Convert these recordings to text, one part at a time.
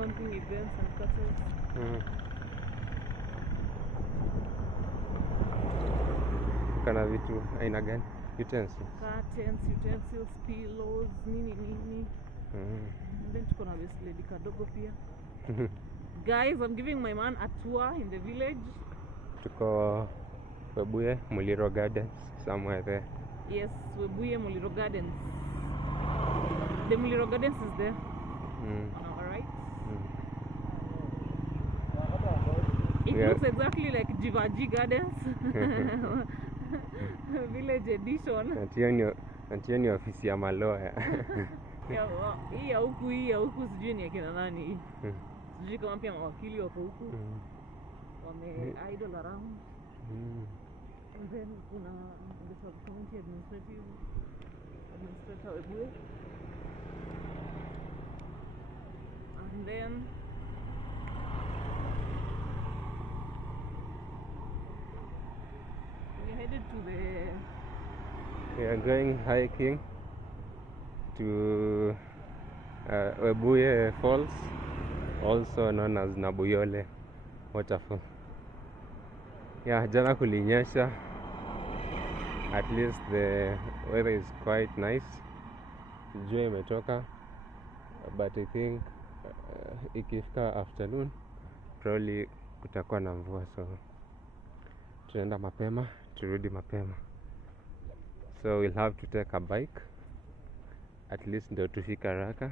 something, events and cutters. Kana vitu aina gani? Utensils. Curtains, utensils, pillows, nini. And then tuko na lady kadogo pia. Guys, I'm giving my man a tour in the village. Tuko Webuye, Muliro Gardens, somewhere there. Yes, Webuye, Muliro Gardens. The Muliro Gardens is there. On our right. It looks exactly like Jivaji Gardens. Village edition. Antioni ofisi ya maloya. Hii ya huku sijui ni akina nani. Sijui kama pia mawakili wako huku. Wame idle around. And then kuna the sub-county administrator Webuye. And then we headed to we are going hiking to Webuye Falls, also known as Nabuyole waterfall. Yeah, jana kulinyesha. At least the weather is quite nice. Jua imetoka, but I think ikifika afternoon probably kutakuwa na mvua, so tunaenda mapema turudi mapema. So we'll have to take a bike at least ndio tufika haraka.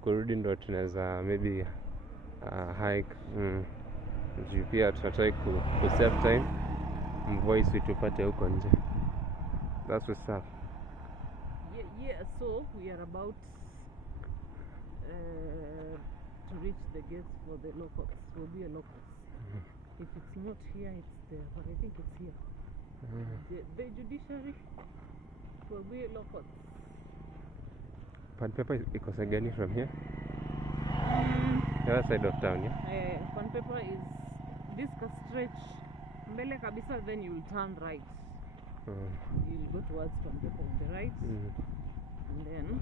Kurudi ndio tunaweza maybe hike. Juu pia tunataka ku save time, mvua isitupate huko nje. That's what's up. Yeah, so we are about to reach the gates for the locals. Will be a locals. If it's not here, it's there, but I think it's here. The judiciary will be a locals. Pan paper iko side gani from here? The other side of town, yeah? Pan paper is this stretch mbele kabisa, then you'll turn right. You'll go towards Pan paper on the right. And then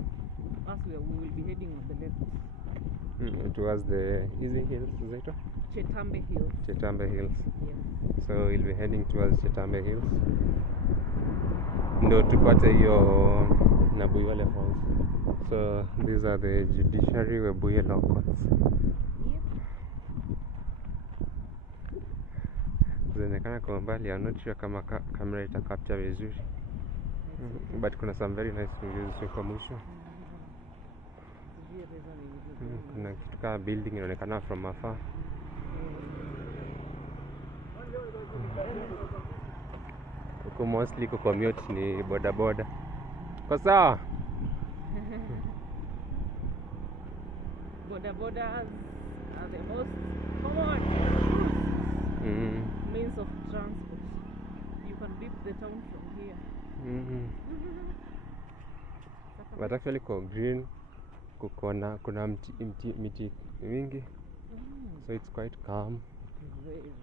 as we will be heading on the left. Towards the Easy Hills, is it? Chetambe Hills. Chetambe Hills. Yes. So we'll be heading towards Chetambe Hills. Ndo tupate hiyo Nabuyole Falls. So these are the judiciary Webuye law courts. Yep. Zinaonekana kwa mbali, I'm not sure kama camera ita capture vizuri. But kuna some very nice views kwa mwisho. Kuna kitu kama building inaonekana from afar. Huko mostly kwa commute ni boda boda. Kwa sawa? Boda bodas are the most common means of transport. You can leave the town from here. But actually kwa green kuna miti mingi. So it's quite calm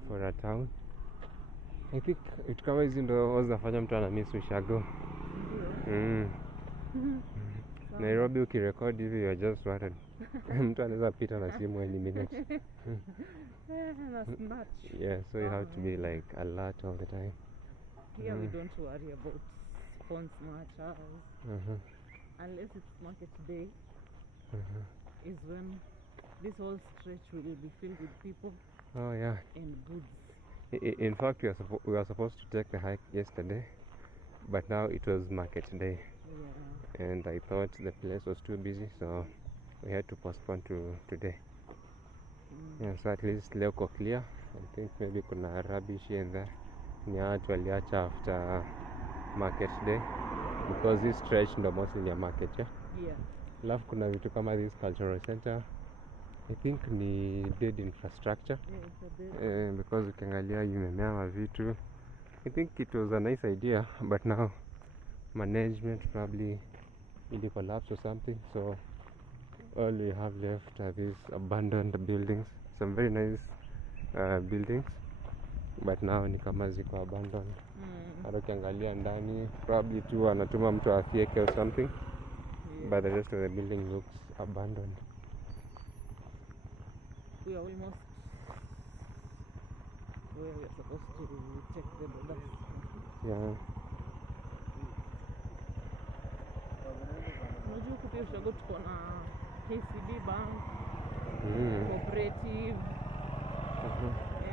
for a town. I think it kama hizi ndo zinafanya mtu ana miss ushago. Nairobi ukirekodi hivi you are just worried. Mtu anaweza pita na simu any minute. Yeah, so you have to be like alert all the time. Here we don't worry about phone smarters. Unless it's market day. Is when this whole stretch will be filled with people. Oh yeah. And goods. In fact, we were supposed to take the hike yesterday, but now it was market day. Yeah. And I thought the place was too busy, so we had to postpone to today. Yeah, so at least leo ko clear. I think maybe kuna rubbish here and there. Ni watu waliacha after market day, because this stretch ndo mostly ni market, yeah? Yeah. Alafu kuna vitu kama this cultural center, I think ni dead infrastructure. Yeah, it's a dead. Because ukiangalia imemea mavitu. I think it was a nice idea, but now management probably really collapsed or something, so all we have left are these abandoned buildings, some very nice buildings, but now ni kama ziko abandoned. Hata ukiangalia ndani probably tu anatuma mtu afieke or something. Yeah. But the rest of the building looks abandoned. we are almost where we are supposed to check the borders. Yeah. Unajua huku pia ushago tuko na KCB Bank, Cooperative,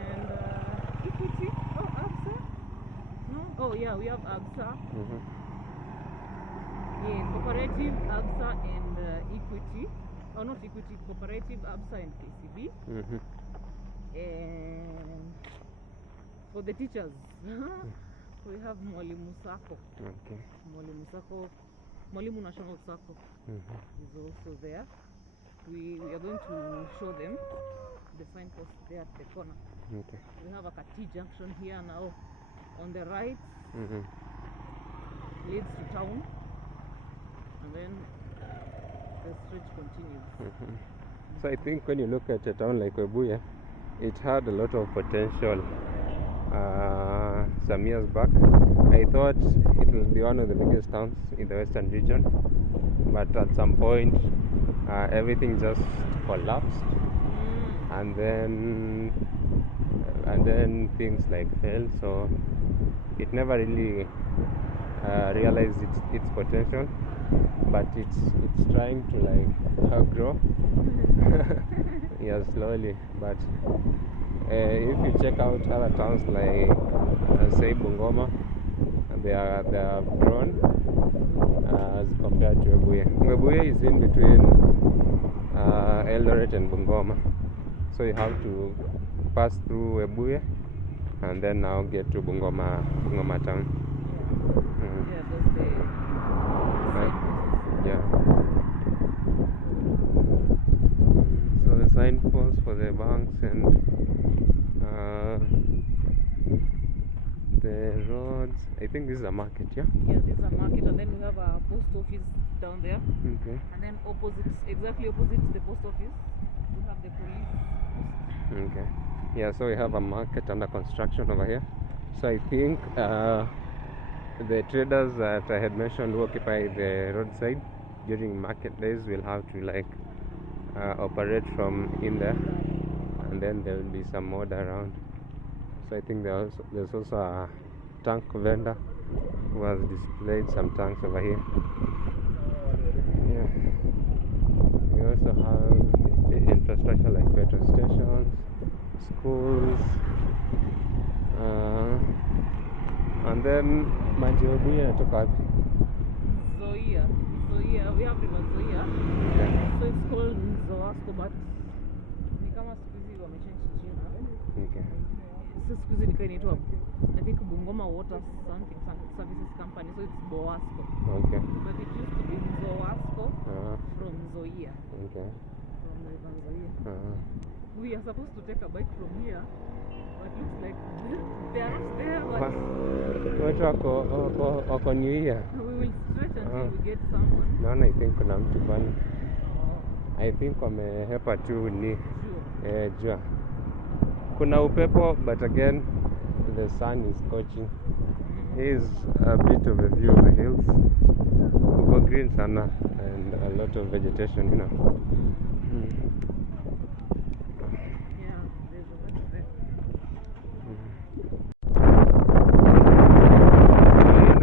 and Equity. Oh, ABSA? No? Oh yeah, we have ABSA. Yeah, Cooperative, ABSA, and Equity. Oh, not Equity, Cooperative, ABSA, and KCB. And for the teachers, we have Mwalimu Sacco. Okay. Mwalimu Sacco, Mwalimu National Sacco is also there. We are going to show them the signpost there at the corner. Okay. We have a Kati junction here now. On the right leads to town, and then the stretch continues. So I think when you look at a town like Webuye, it had a lot of potential some years back. I thought it will be one of the biggest towns in the western region, but at some point everything just collapsed, and then things like fell, so it never really realized its potential, but it's trying to like grow. Yeah, slowly, but if you check out other towns like say Bungoma, they have grown as compared to Webuye. Webuye is in between Eldoret and Bungoma, so you have to pass through Webuye and then now get to Bungoma town. Yeah, that's the yeah. So the signposts for the banks and the roads. I think this is a market, yeah? Yeah, this is a market, and then we have a post office down there. Okay. And then exactly opposite the post office, we have the police. Okay. Yeah, so we have a market under construction over here. So I think the traders that I had mentioned who occupy the roadside during market days will have to like operate from in there, and then there will be some order around. So I think there's also a tank vendor who has displayed some tanks over here. Yeah. We also have infrastructure like petrol stations, schools, and then Webuye inatoka wapi? Zoia, we have river Zoia. Yeah. So it's called Nzoasko, but ni kama siku hizi wamechange jina. Okay. So siku hizi inaitwa I think Bungoma Water something Services Company, so it's Boasco. Okay. But it used to be Nzoasko from Zoia. Okay. From river Zoia. We are supposed to take a bike from here, but it looks like they are not there. Watu wako New Year. We will stretch until we get someone. Naona I think kuna mtu bwana. I think wamehepa tu ni jua. Kuna upepo, but again the sun is scorching. Here's a bit of a view of the hills. Uko green sana and a lot of vegetation, you know. Yeah, there's a lot of it.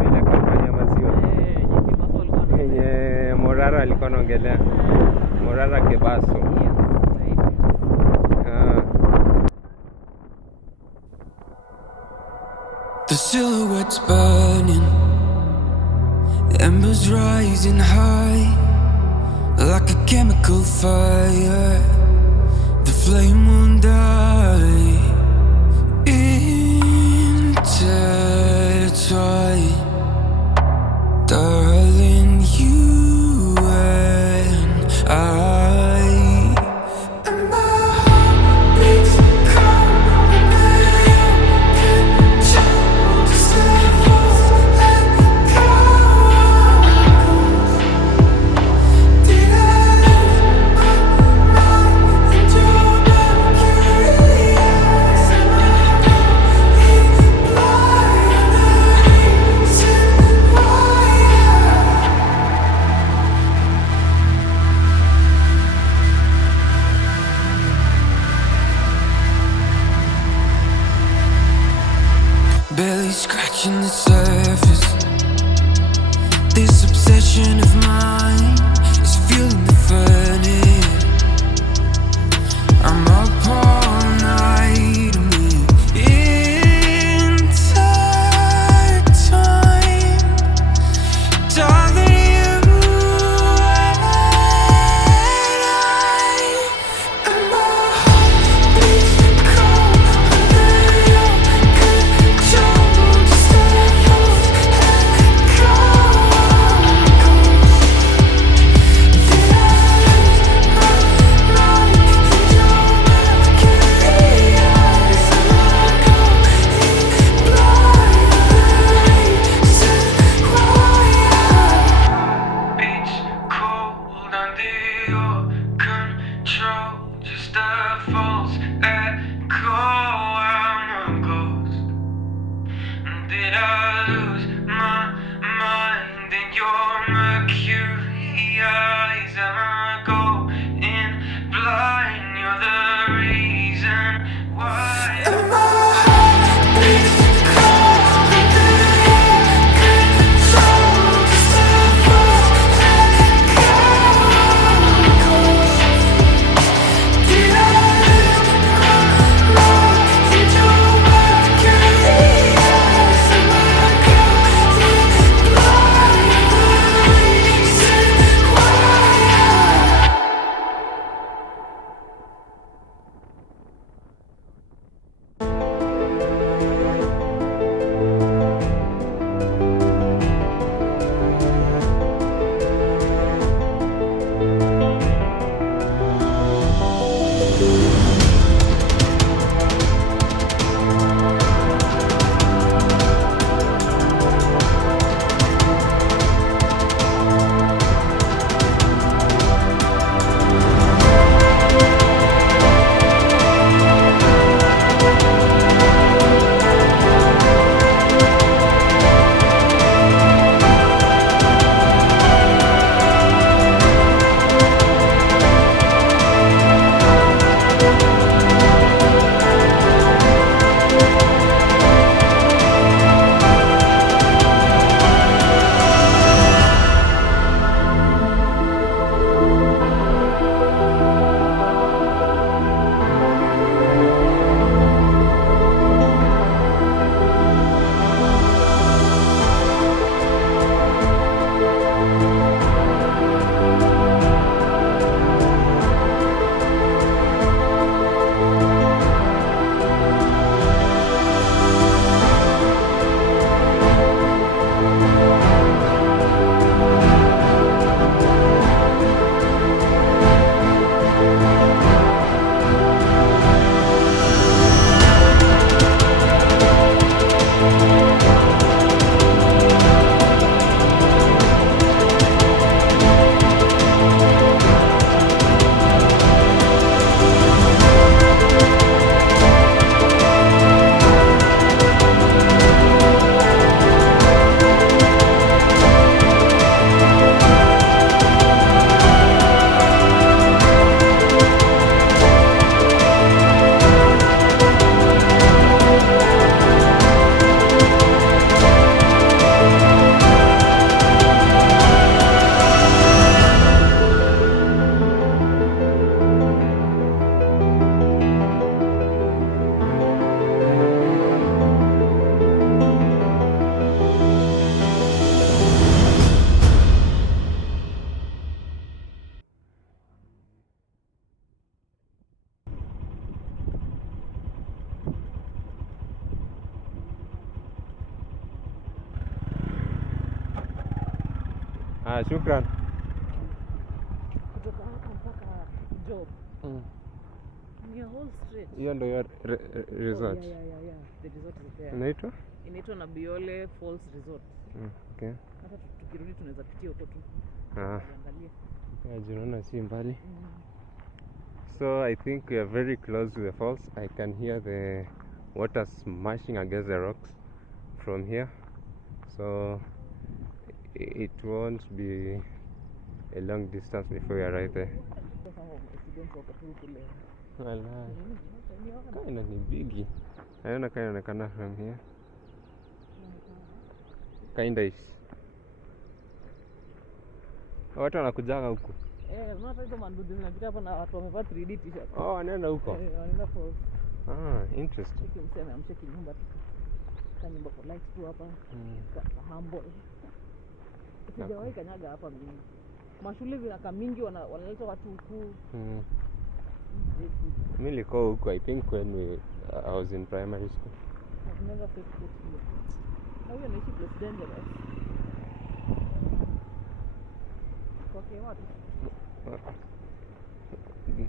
Ile kampuni ya maziwa yenye Morara alikuwa anaongelea, Morara Kebaso. The silhouette's burning, embers rising high, like a chemical fire. The flame won't die. Intertwined, darling, you and I. barely scratching the surface. This obsession of mine is fueling the furnace. I'm up all night and we're intertwined. Darling, you and I, and my heart beats cold under your control. Just a false echo. Did I lose my mind in your mercury eyes? Am I going blind? Reason why beats cold under your control. Just a false echo. I'm a ghost. Did I lose my mind in your mercury eyes? Am I going blind? You're the reason why. And my heart beats cold under your control. Just a false echo. Did I lose my mind in your mercury eyes? Am I going blind? The reason why. Shukran. Kutoka hapa mpaka job. Ni a whole street. Hiyo ndio resort. Yeah. The resort is there. Inaitwa? Inaitwa Nabuyole Falls Resort. Okay. Hata tukirudi tunaweza pitia huko tu. Angalia. Tunaona si mbali. So I think we are very close to the falls. I can hear the water smashing against the rocks from here. So it won't be a long distance before we arrive there. Kind of biggie. I don't know, kind of from here. Kinda-ish. Watu wanakujaga huku. Unaona hizo manduthi zinapita hapa na watu wamevaa 3D t-shirt. Oh, wanaenda huko. Wanaenda falls. Interesting. Mseme amsheki nyumba tu. Nyumba kwa light tu hapa. Humble. Sijawahi kanyaga hapa mimi. Mashule zinaka mingi wanaleta watu huku. Mimi nilikuwa huku I think when I was in primary school. I've never faced it here. How you make it dangerous? Okay, what?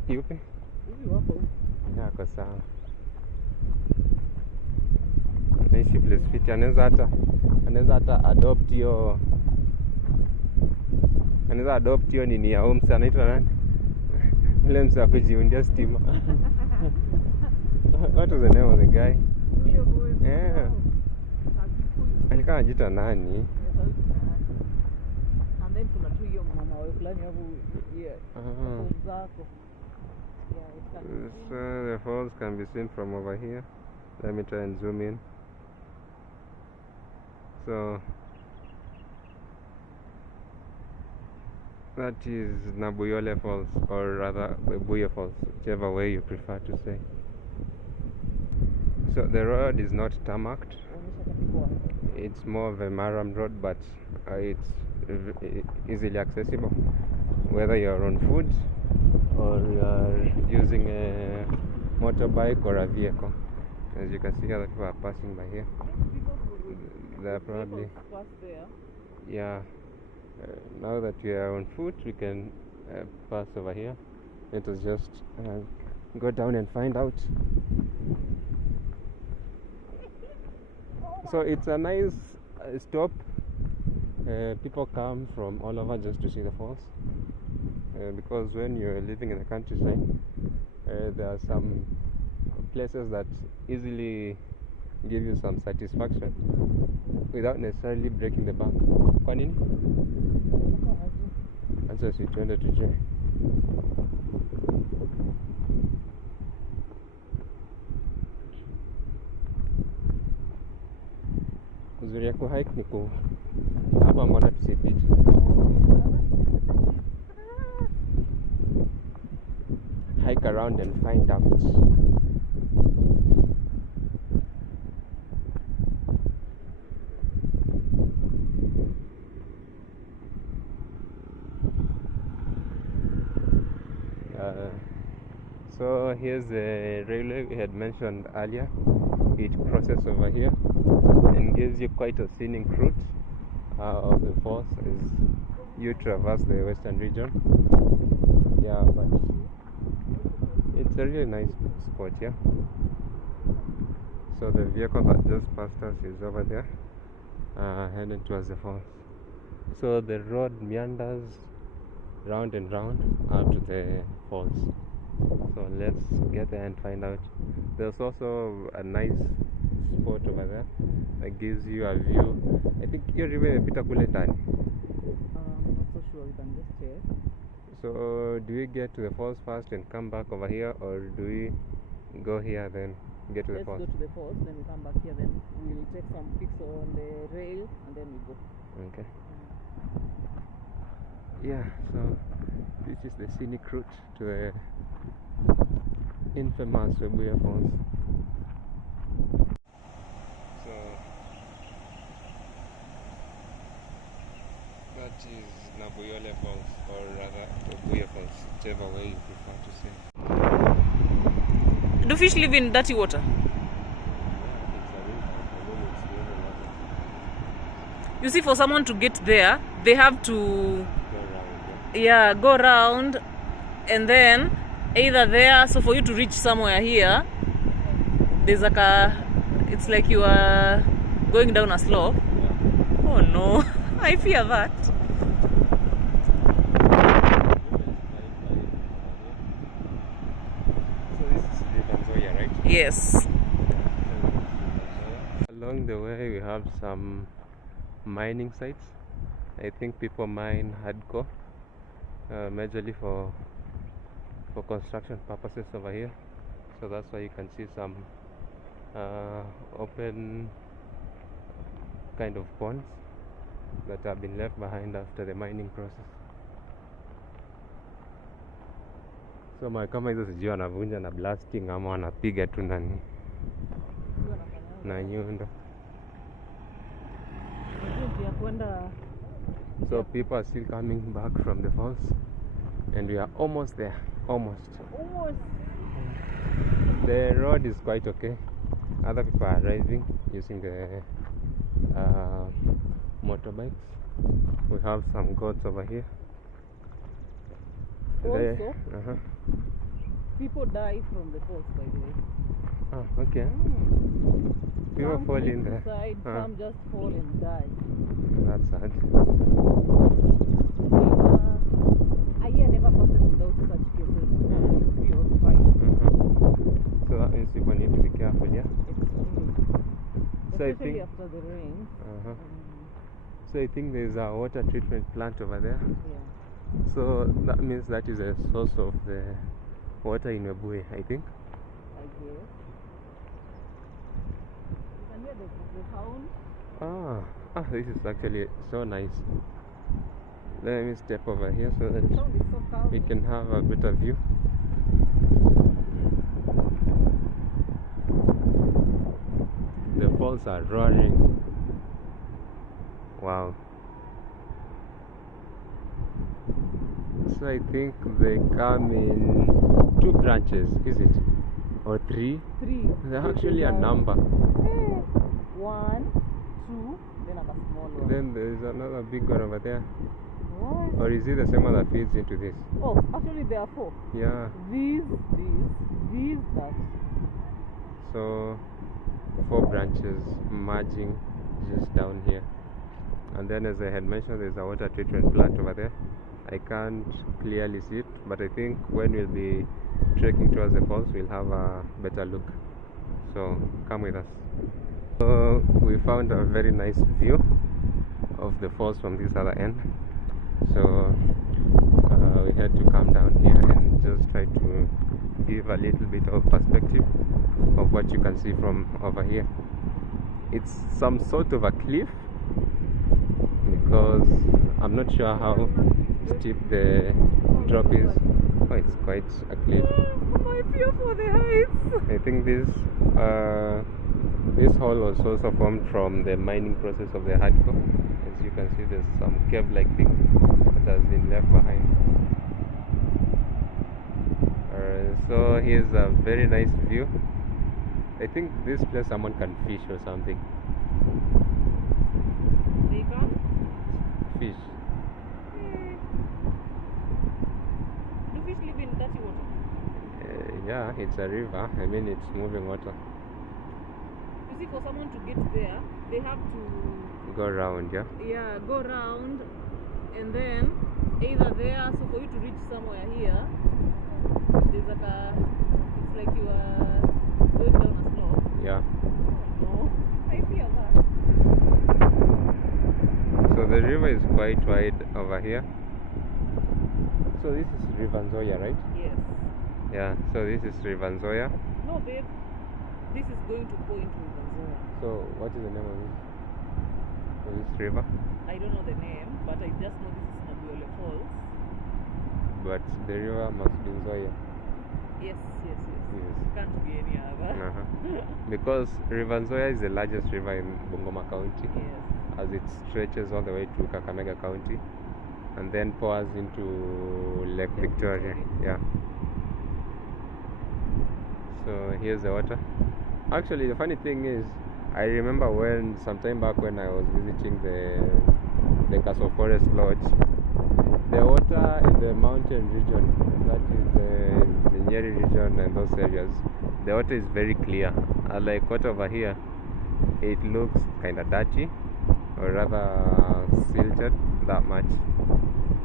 Yupi? Hivi wako huku. Yako sawa. Naishi place fit, anaweza hata adopt hiyo nini ya homes, anaitwa nani? Ule msa wa kujiundia stima. What was the name of the guy? Yeah. Alikuwa anajiita nani? And then kuna tu hiyo mama wa fulani hapo zako. So the falls can be seen from over here. Let me try and zoom in. So that is Nabuyole Falls, or rather Webuye Falls, whichever way you prefer to say. So the road is not tarmacked. It's more of a maram road, but it's easily accessible, whether you're on foot or you're using a motorbike or a vehicle. As you can see, other people are passing by here. They're probably, yeah. Now that we are on foot, we can pass over here. Let us just go down and find out. So it's a nice stop. People come from all over just to see the falls, because when you're living in the countryside, there are some places that easily give you some satisfaction without necessarily breaking the bank. Kwa nini? Acha si tuende tujue. Uzuri ya kuhike ni hapa, mbona tusipite? Hike around and find out. So here's the railway we had mentioned earlier. It crosses over here and gives you quite a scenic route of the falls as you traverse the western region. Yeah, but it's a really nice spot here. So the vehicle that just passed us is over there, heading towards the falls. So the road meanders round and round out to the falls. So let's get there and find out. There's also a nice spot over there that gives you a view. I think you're even a kule ndani. I'm not so sure, we can just check. So do we get to the falls first and come back over here, or do we go here then get to the falls? Let's go to the falls, then we come back here, then we'll take some pics on the rail and then we go. Okay. Yeah, so this is the scenic route to the infamous Webuye Falls. So that is Nabuyole Falls, or rather Webuye Falls, whichever way you prefer to say. Do fish live in dirty water? You see, for someone to get there, they have to go around, and then either there, so for you to reach somewhere here, there's like it's like you are going down a slope. Oh no, I fear that. So this is Bungoma, right? Yes. Along the way we have some mining sites. I think people mine hardcore, majorly for construction purposes over here. So that's why you can see some open kind of ponds that have been left behind after the mining process. So kama hizo sijui wanavunja na blasting ama wanapiga tu nani na nyundo. So people are still coming back from the falls, and we are almost there. Almost. The road is quite okay. Other people are driving using the motorbikes. We have some goats over here. Also, people die from the falls, by the way. Oh, okay. People Some fall in there. Side, some just fall and die. That's sad. A year never passes without such cases. 3 or 5. So that means people need to be careful, yeah? So Especially after the rain. So I think there's a water treatment plant over there. Yeah. So that means that is a source of the water in Webuye, I think. I guess. You can hear the sound. This is actually so nice. Let me step over here so that The sound is so calm. we can have a better view. The falls are roaring. Wow. So I think they come in 2 branches, is it? Or 3? 3. They're actually a number. 1, 2, then a small one. Then there's another big one over there. What? Or is it the same one that feeds into this? Oh, actually there are 4. Yeah. These, that. So 4 branches merging just down here. And then, as I had mentioned, there's a water treatment plant over there. I can't clearly see it, but I think when we'll be trekking towards the falls, we'll have a better look. So come with us. So we found a very nice view of the falls from this other end. So we had to come down here and just try to give a little bit of perspective of what you can see from over here. It's some sort of a cliff, because I'm not sure how steep the drop is. Oh, it's quite a cliff. I fear for the heights. I think this hole was also formed from the mining process of the hardcore. As you can see, there's some cave-like thing that has been left behind. So here's a very nice view. I think this place someone can fish or something. They come? Fish. Do fish live in dirty water? Yeah, it's a river. I mean, it's moving water. You see, for someone to get there, they have to Go around, yeah? Yeah, go around, and then either there, so for you to reach somewhere here, there's like it's like you are going down a slope. Yeah. No, I feel that. So the river is quite wide over here. So this is River Nzoia, right? Yes. Yeah, so this is River Nzoia. No, babe, this is going to go into Bungoma. So what is the name of this river? I don't know the name, but I just know this is Nabuyole falls. But the river must be Nzoia. Yes. Yes. Can't be any other. Because River Nzoia is the largest river in Bungoma County, Yes. as it stretches all the way to Kakamega County and then pours into Lake Victoria. Yeah. So here's the water. Actually, the funny thing is, I remember when sometime back when I was visiting the Castle Forest Lodge, the water in the mountain region, that is the Nyeri region and those areas, the water is very clear. Unlike water over here, it looks kind of dirty, or rather silted that much.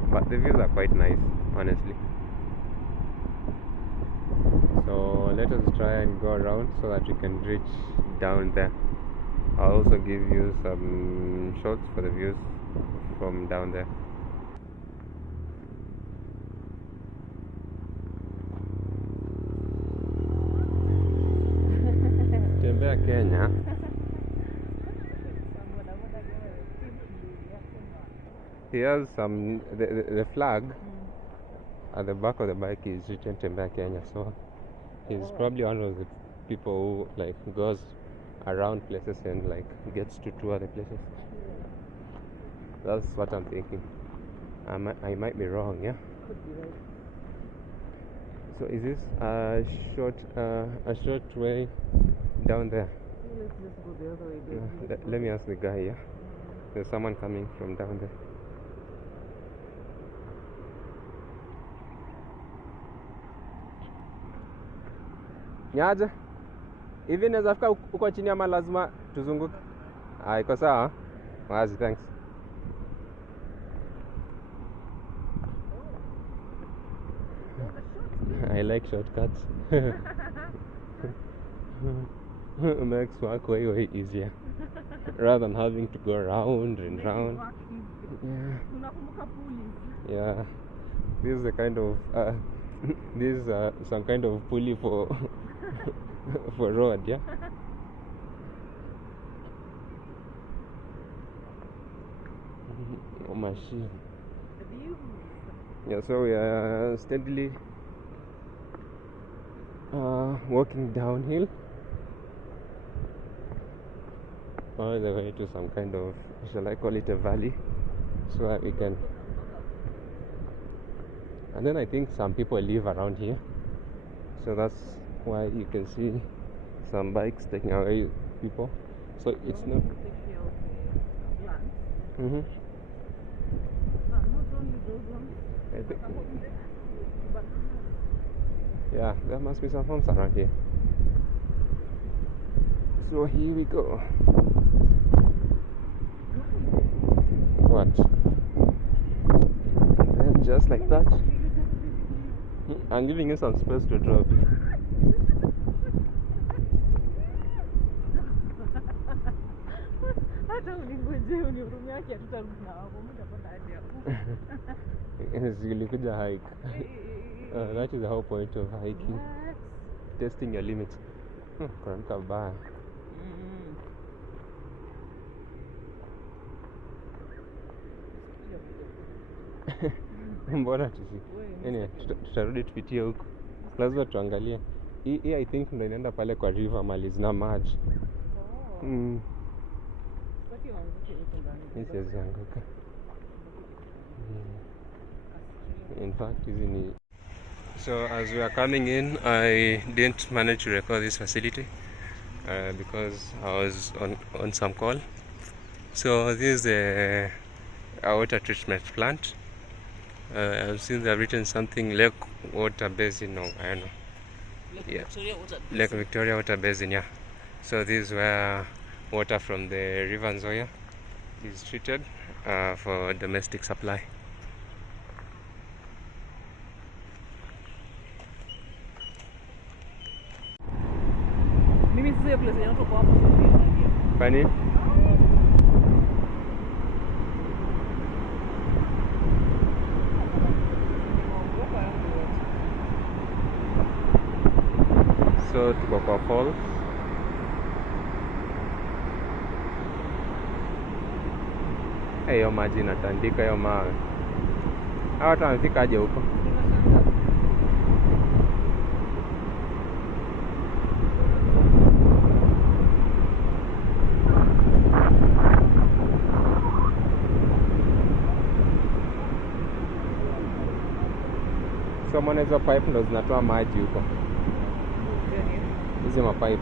But the views are quite nice, honestly. So let us try and go around so that we can reach down there. I'll also give you some shots for the views from down there. Tembea Kenya. He has some the flag at the back of the bike is written Tembea Kenya, so he's probably one of the people who like goes around places and like gets to tour the places. That's what I'm thinking. I might be wrong, yeah. Could be right. So is this a short way down there? Let's just go the other way. Let me ask the guy, yeah. There's someone coming from down there. Nyaje? Hivi naweza fika uko chini ama lazima tuzunguke? Iko sawa? Wazi, thanks. I like shortcuts. Makes work way easier rather than having to go round and round. Yeah. This is the kind of this is some kind of pulley for for road, yeah. Oh, machine. Yeah, so we are steadily walking downhill all the way to some kind of, shall I call it a valley, so that we can, and then I think some people live around here, so that's why you can see some bikes taking away people. So it's not I think, yeah, there must be some farms around here. So here we go. What? And just like that, I'm giving you some space to drop. Zilikuja hike. That is the whole point of hiking. Testing your limits. Kuramka baya. Mbona anyway, tutarudi tupitie huko. Lazima tuangalie. Hii I think ndio inaenda pale kwa river mali zina maji. This is yanguka. In fact, isn't. So as we are coming in, I didn't manage to record this facility because I was on some call. So this is a water treatment plant. I've seen they've written something Lake Water Basin, no, I don't know. Lake Victoria Water Basin, yeah. So this is where water from the River Nzoia is treated for domestic supply. Funny? So tuko kwa falls. Hiyo maji inatandika hiyo mawe. Hawa watu wamefika aje huko? So mbona hizo pipe ndo zinatoa maji huko? Hizi mapipe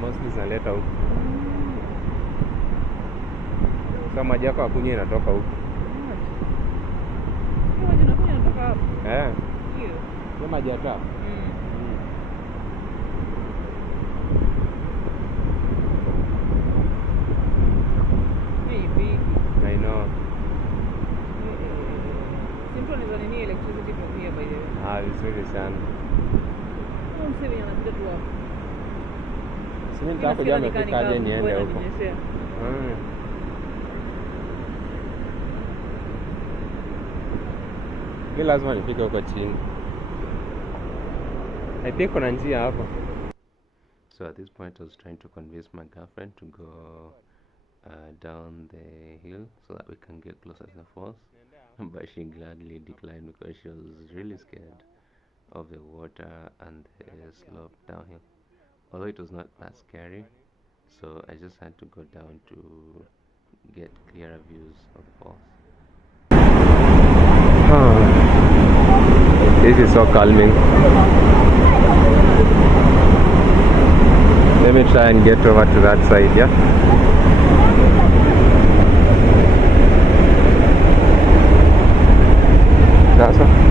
mostly zinaleta huko. So maji yako akunywa inatoka huko. Maji inakunywa inatoka hapo. Hiyo maji ya tap. Maybe. I know. Simple is any electricity from here by the way. Vizuri sana. Msemi anapita tu hapo. Sisi nitaka kujua amefikaje niende huko. Ni lazima nifike huko chini. I think kuna njia hapo. So at this point I was trying to convince my girlfriend to go down the hill so that we can get closer to the falls. But she gladly declined because she was really scared of the water and the slope downhill. Although it was not that scary, so I just had to go down to get clearer views of the falls. This is so calming. Let me try and get over to that side, yeah? That's all.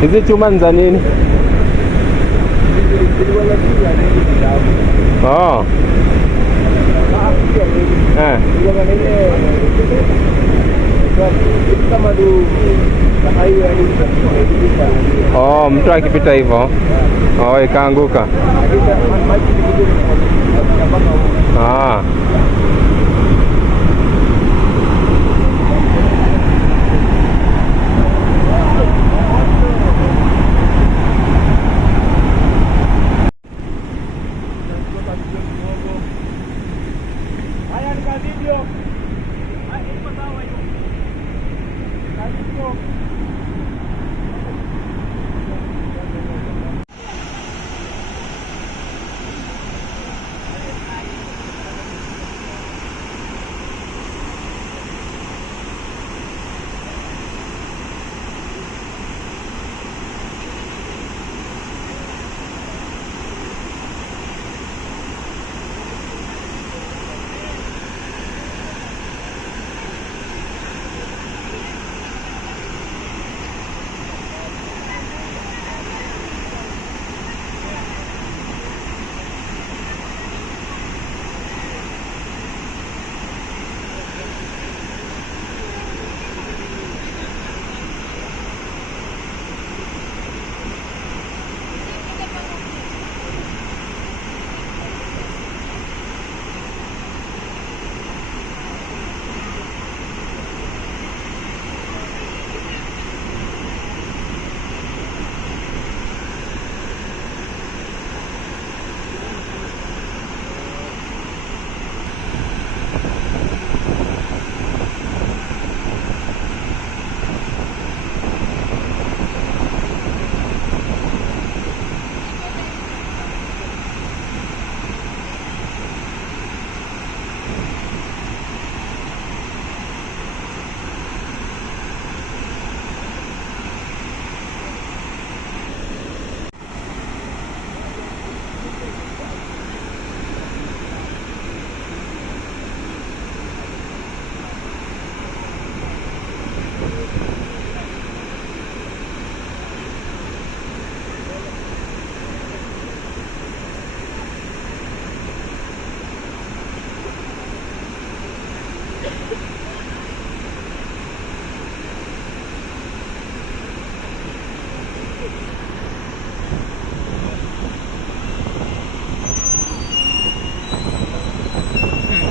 Hizi chuma za nini? Oh. Oh, mtu akipita hivyo. Oh, ikaanguka. Ah.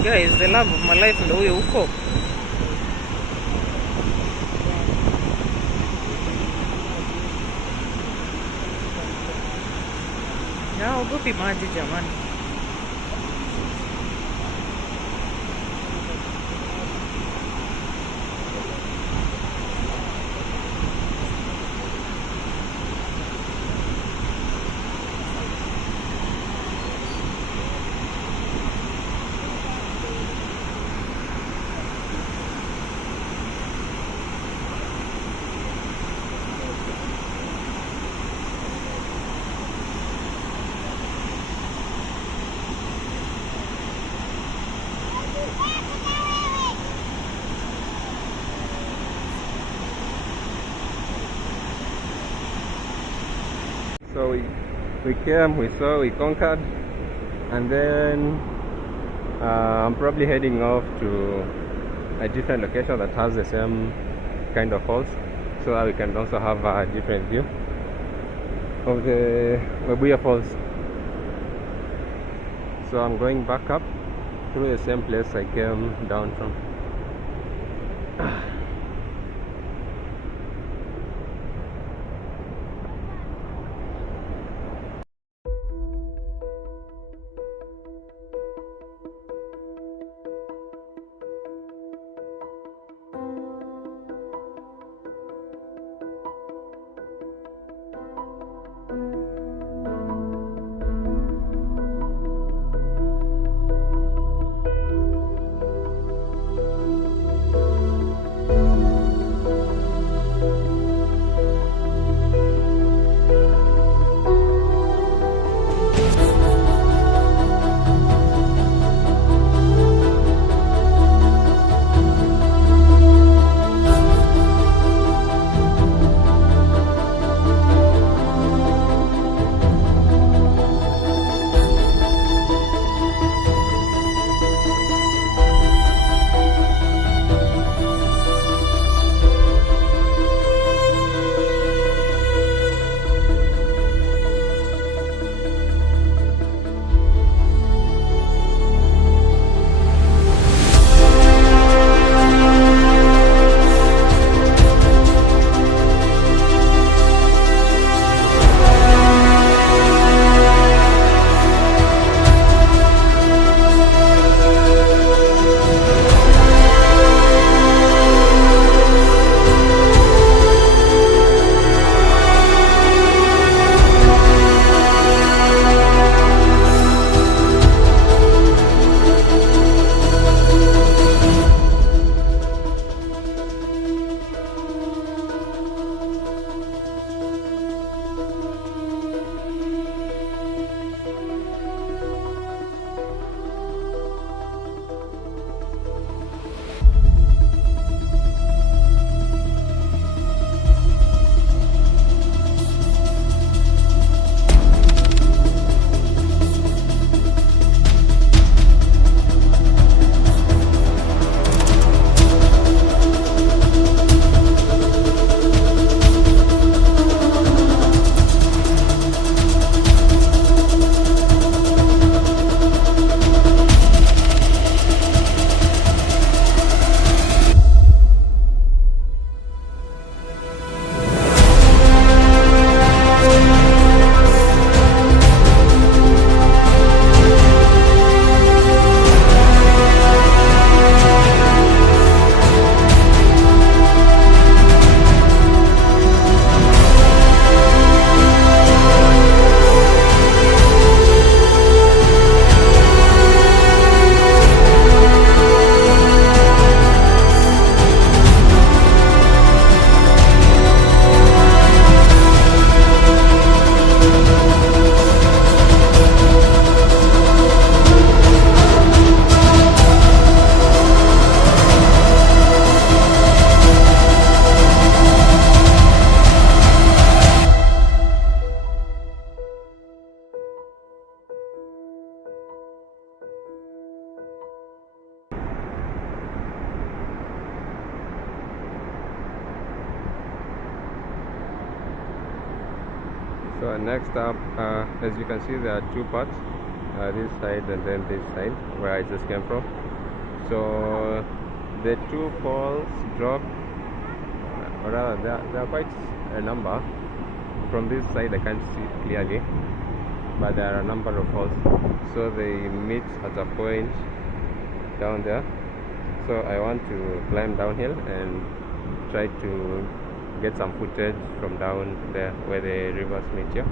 guys, the love of my life ndio huyo huko. Naogopi maji jamani. So we came, we saw, we conquered, and then I'm probably heading off to a different location that has the same kind of falls, so that we can also have a different view of the Webuye falls. So I'm going back up through the same place I came down from. So next up, as you can see, there are two parts, this side and then this side where I just came from. So the two falls drop, or rather there are quite a number. From this side I can't see clearly, but there are a number of falls. So they meet at a point down there. So I want to climb downhill and try to get some footage from down there where the rivers meet here.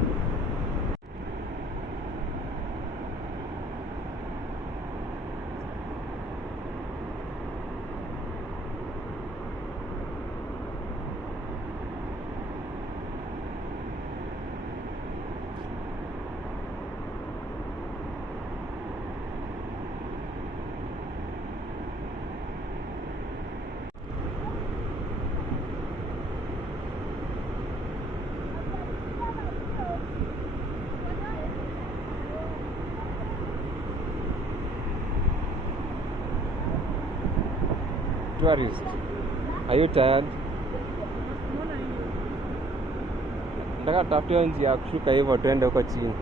Tourist, are you tired? Nataka tutafute njia ya kushuka hivyo tuende huko chini.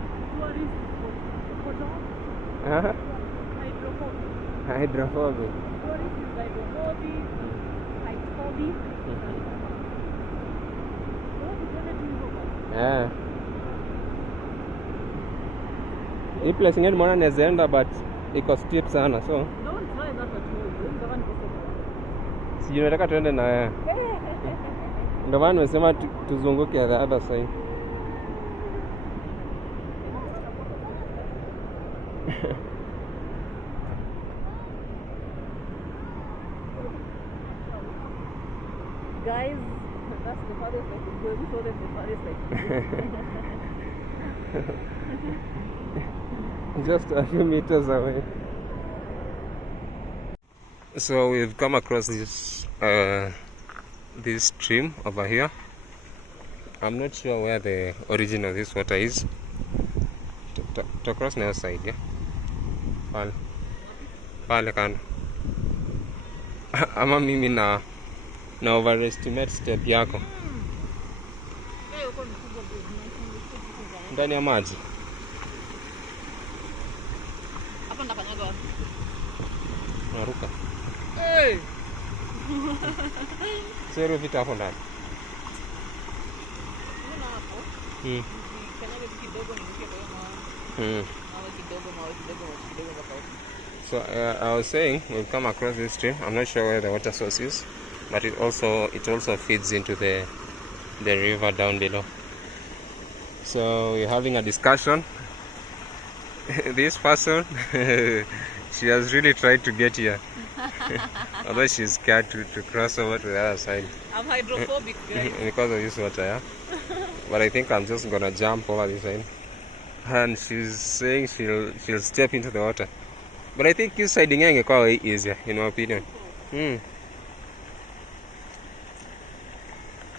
Hydrophobic. Yeah. Hii place ingine nimeona naweza enda but iko steep sana, so Don't try that at all. sijui nataka tuende na wewe. Ndio maana nimesema tuzunguke the other side. Guys, that's the farthest I could go. We told them the farthest I could go. Just a few meters away. So we've come across this stream over here. I'm not sure where the origin of this water is. To cross the other side, yeah. Pale kando. Ama mimi na overestimate step yako ndani ya maji. Hapa ndakanyaga wapi? Naruka. Hey! Zero vita hapo ndani. Unaona hapo? Kanyaga kidogo nimekia kwa mawe. Mawe kidogo mpaka. So I was saying we've come across this stream. I'm not sure where the water source is, but it also feeds into the river down below. So we're having a discussion. This person, she has really tried to get here, although she's scared to cross over to the other side. I'm hydrophobic, guys. Because of this water, yeah. But I think I'm just gonna jump over this side. And she's saying she'll step into the water. But I think this side ingekuwa way easier, in my opinion.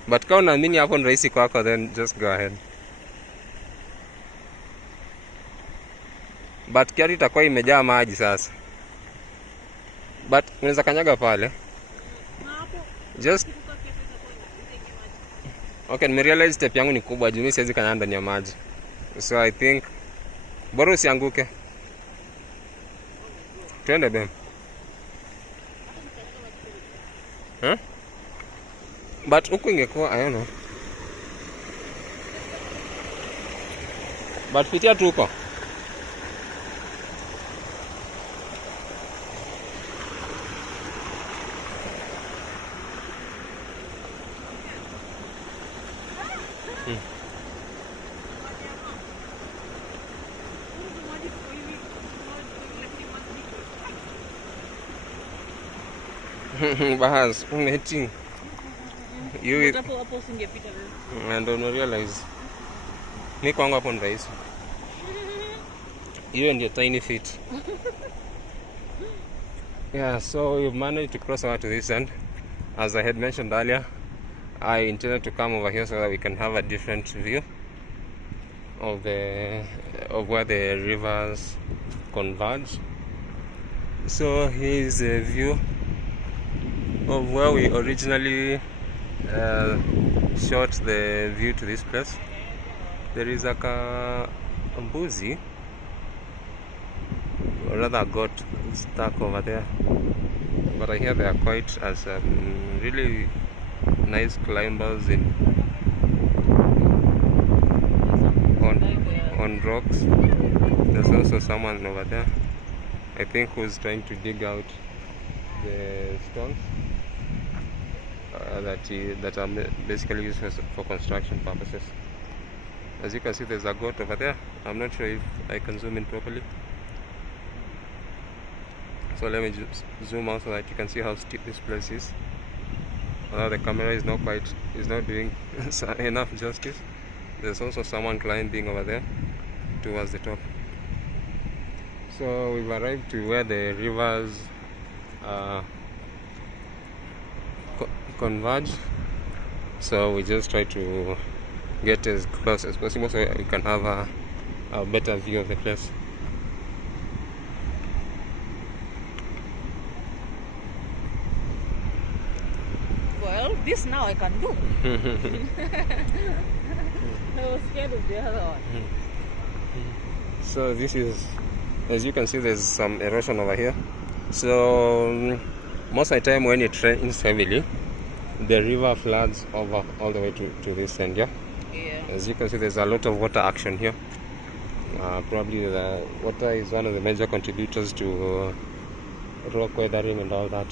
But kama unaamini hapo ni rahisi kwako, then just go ahead. But kiatu itakuwa imejaa maji sasa. But unaweza kanyaga pale. Just okay, nimerealize step yangu ni kubwa, juu mimi siwezi kanyaga ndani ya maji. So I think bora usianguke. Twende bem. But huku ingekuwa, I don't know. But pitia tu huko. Bahas, umeti. You hapo usingepita wewe. And don't realize. Ni kwangu hapo ni rahisi. You and your tiny feet. Yeah, so we've managed to cross over to this end. As I had mentioned earlier, I intended to come over here so that we can have a different view of where the rivers converge. So here is a view of where we originally shot the view to this place. There is a mbuzi or rather a goat stuck over there. But I hear they are quite as really nice climbers on rocks. There's also someone over there, I think, who's trying to dig out the stones that are basically used for construction purposes. As you can see, there's a goat over there. I'm not sure if I can zoom in properly. So let me just zoom out so that you can see how steep this place is. Although the camera is not doing enough justice. There's also someone climbing over there towards the top. So we've arrived to where the rivers converge. So we just try to get as close as possible so we can have a better view of the place. Well, this now I can do. I was scared of the other one. So this is, as you can see, there's some erosion over here. So most of the time when it rains heavily, the river floods over all the way to this end. Yeah. As you can see, there's a lot of water action here. Probably the water is one of the major contributors to rock weathering and all that.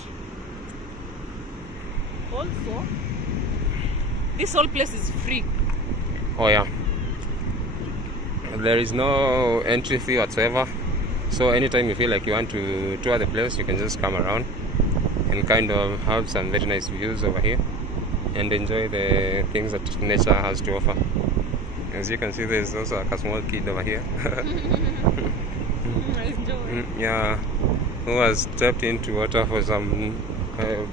Also, this whole place is free. Oh yeah. There is no entry fee whatsoever. So anytime you feel like you want to tour the place, you can just come around and kind of have some very nice views over here and enjoy the things that nature has to offer. As you can see, there's also like a small kid over here. Yeah, who has stepped into water for some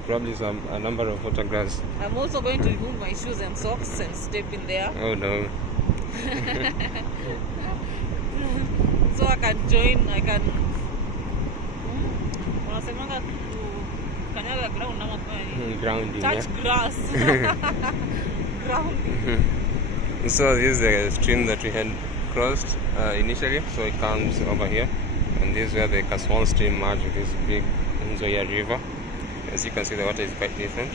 probably a number of photographs. I'm also going to remove my shoes and socks and step in there. Oh no. So I can join, Grounding, touch yeah. grass. Grounding. So this is the stream that we had crossed initially, so it comes over here, and this is where the small stream merges with this big Nzoia river. As you can see, the water is quite different.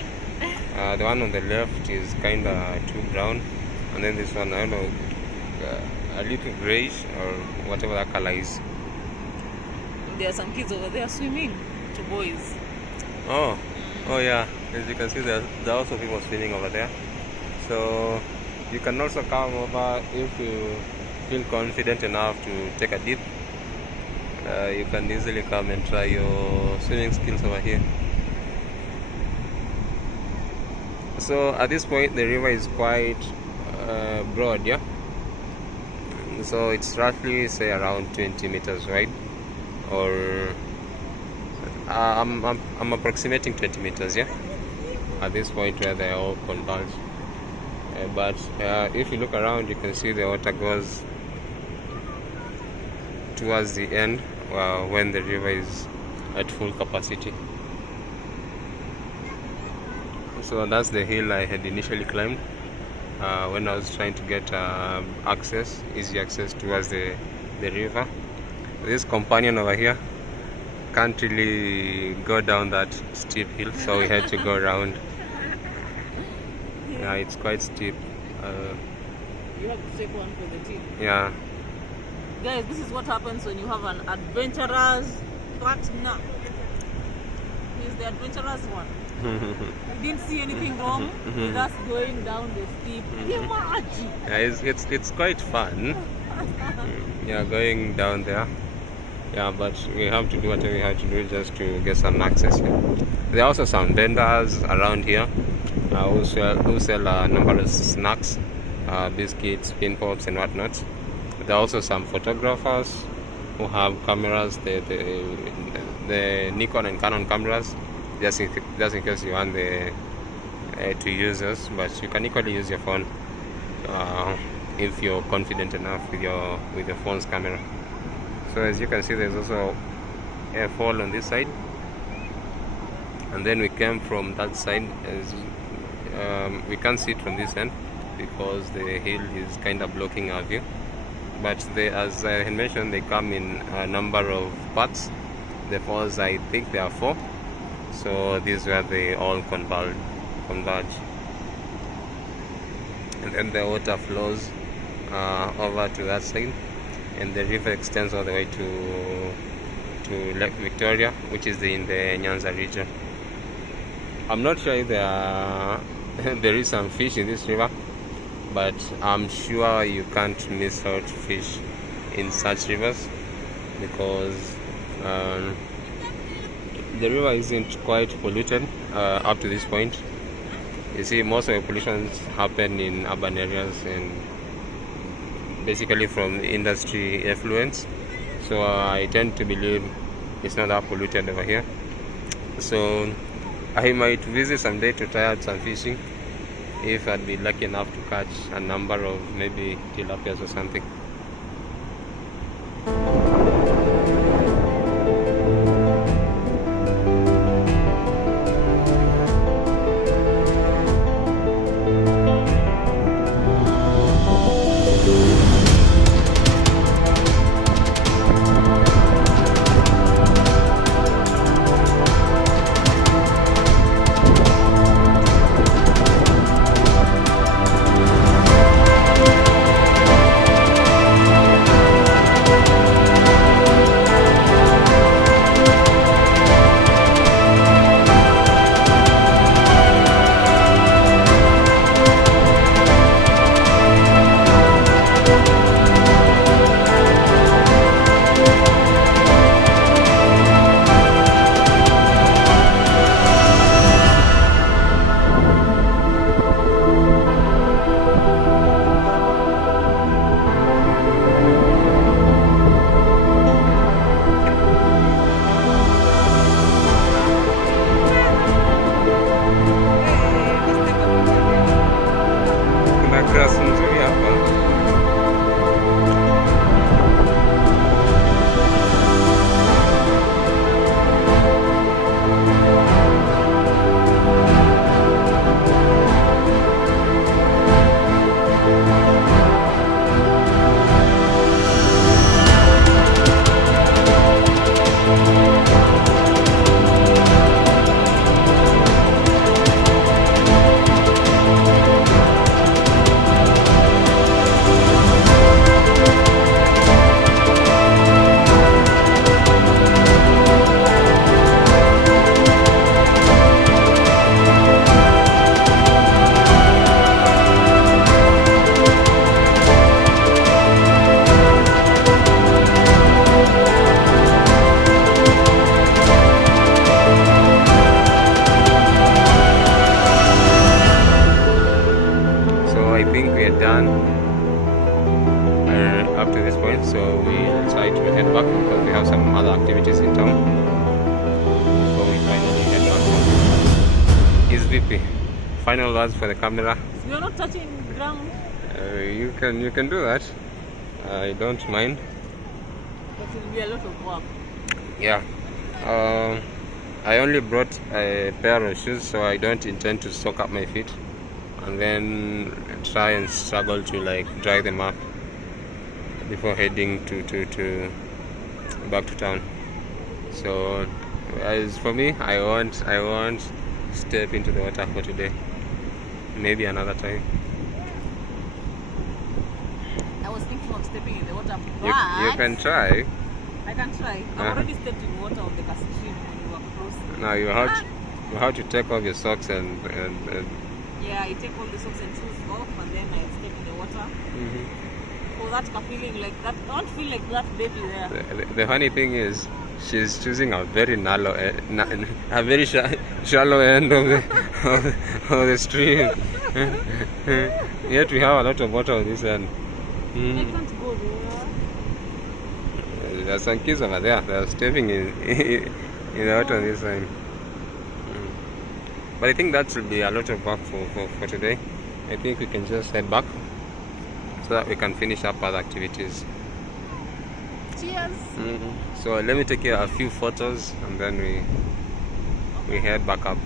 The one on the left is kind of too brown, and then this one, I don't know, a little grayish or whatever that color is. There are some kids over there swimming, 2 boys. Oh yeah, as you can see, there are also people swimming over there. So you can also come over if you feel confident enough to take a dip. You can easily come and try your swimming skills over here. So at this point the river is quite broad, yeah. So it's roughly, say, around 20 meters wide, or I'm approximating 20 meters, yeah, at this point where they all converge. But if you look around, you can see the water goes towards the end when the river is at full capacity. So that's the hill I had initially climbed when I was trying to get easy access towards the river. This companion over here can't really go down that steep hill, so we had to go around. Yeah, it's quite steep. You have to take one for the team. Yeah. Guys, this is what happens when you have an adventurous partner. He's the adventurous one. He didn't see anything wrong with us going down the steep. Imagine! Yeah, it's quite fun. Yeah, going down there. Yeah, but we have to do whatever we have to do just to get some access here. There are also some vendors around here who sell a number of snacks, biscuits, pin pops and whatnot. There are also some photographers who have cameras, the Nikon and Canon cameras, just in case you want to use us. But you can equally use your phone if you're confident enough with your phone's camera. So as you can see, there's also a fall on this side, and then we came from that side. As we can't see it from this end because the hill is kind of blocking our view. but as I had mentioned, they come in a number of parts. The falls, I think there are 4, so this is where they all converge. And then the water flows over to that side, and the river extends all the way to Lake Victoria, which is in the Nyanza region. I'm not sure if there is some fish in this river, but I'm sure you can't miss out fish in such rivers, because the river isn't quite polluted up to this point. You see, most of the pollution happen in urban areas and basically from the industry effluents. So I tend to believe it's not that polluted over here. So I might visit someday to try out some fishing, if I'd be lucky enough to catch a number of maybe tilapias or something. So we'll try to head back because we have some other activities in town before we finally head back home. Is VP. Final words for the camera. You're not touching ground. You can do that. I don't mind. But it will be a lot of work. Yeah. I only brought a pair of shoes, so I don't intend to soak up my feet and then try and struggle to like dry them up before heading to back to town. So as for me, I won't step into the water for today. Maybe another time. I was thinking of stepping in the water, but You can try. I can try. I've already stepped in water on the Kasishim when we were crossing. Now you have to take off your socks and yeah, I take all the socks and shoes off and then I step in the water. Oh, that feeling like that. I don't feel like that baby there. The funny thing is, she's choosing a very narrow, a very shallow end of the stream. Yet we have a lot of water on this end. I can't go there. There are some kids over there. They are stepping in the water on this side. But I think that will be a lot of work for today. I think we can just head back so that we can finish up other activities. Cheers. So let me take you a few photos and then we head back up.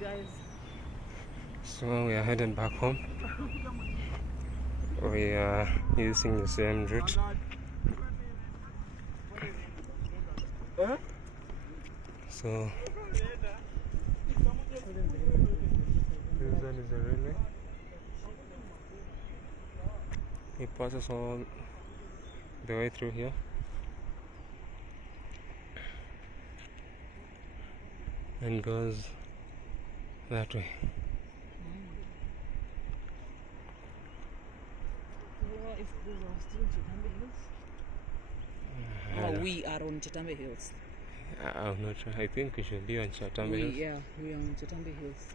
guys. So we are heading back home. We are using the same route. So this one is the railway. It passes all the way through here. And goes that way. If those are still Chitambe Hills? Or we are on Chitambe Hills? I'm not sure. I think we should be on Chitambe Hills. Yeah, we are on Chitambe Hills.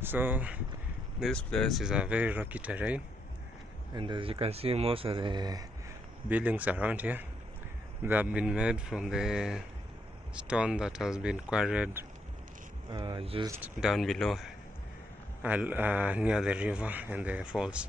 So this place is a very rocky terrain, and as you can see, most of the buildings around here, they have been made from the stone that has been quarried just down below near the river and the falls.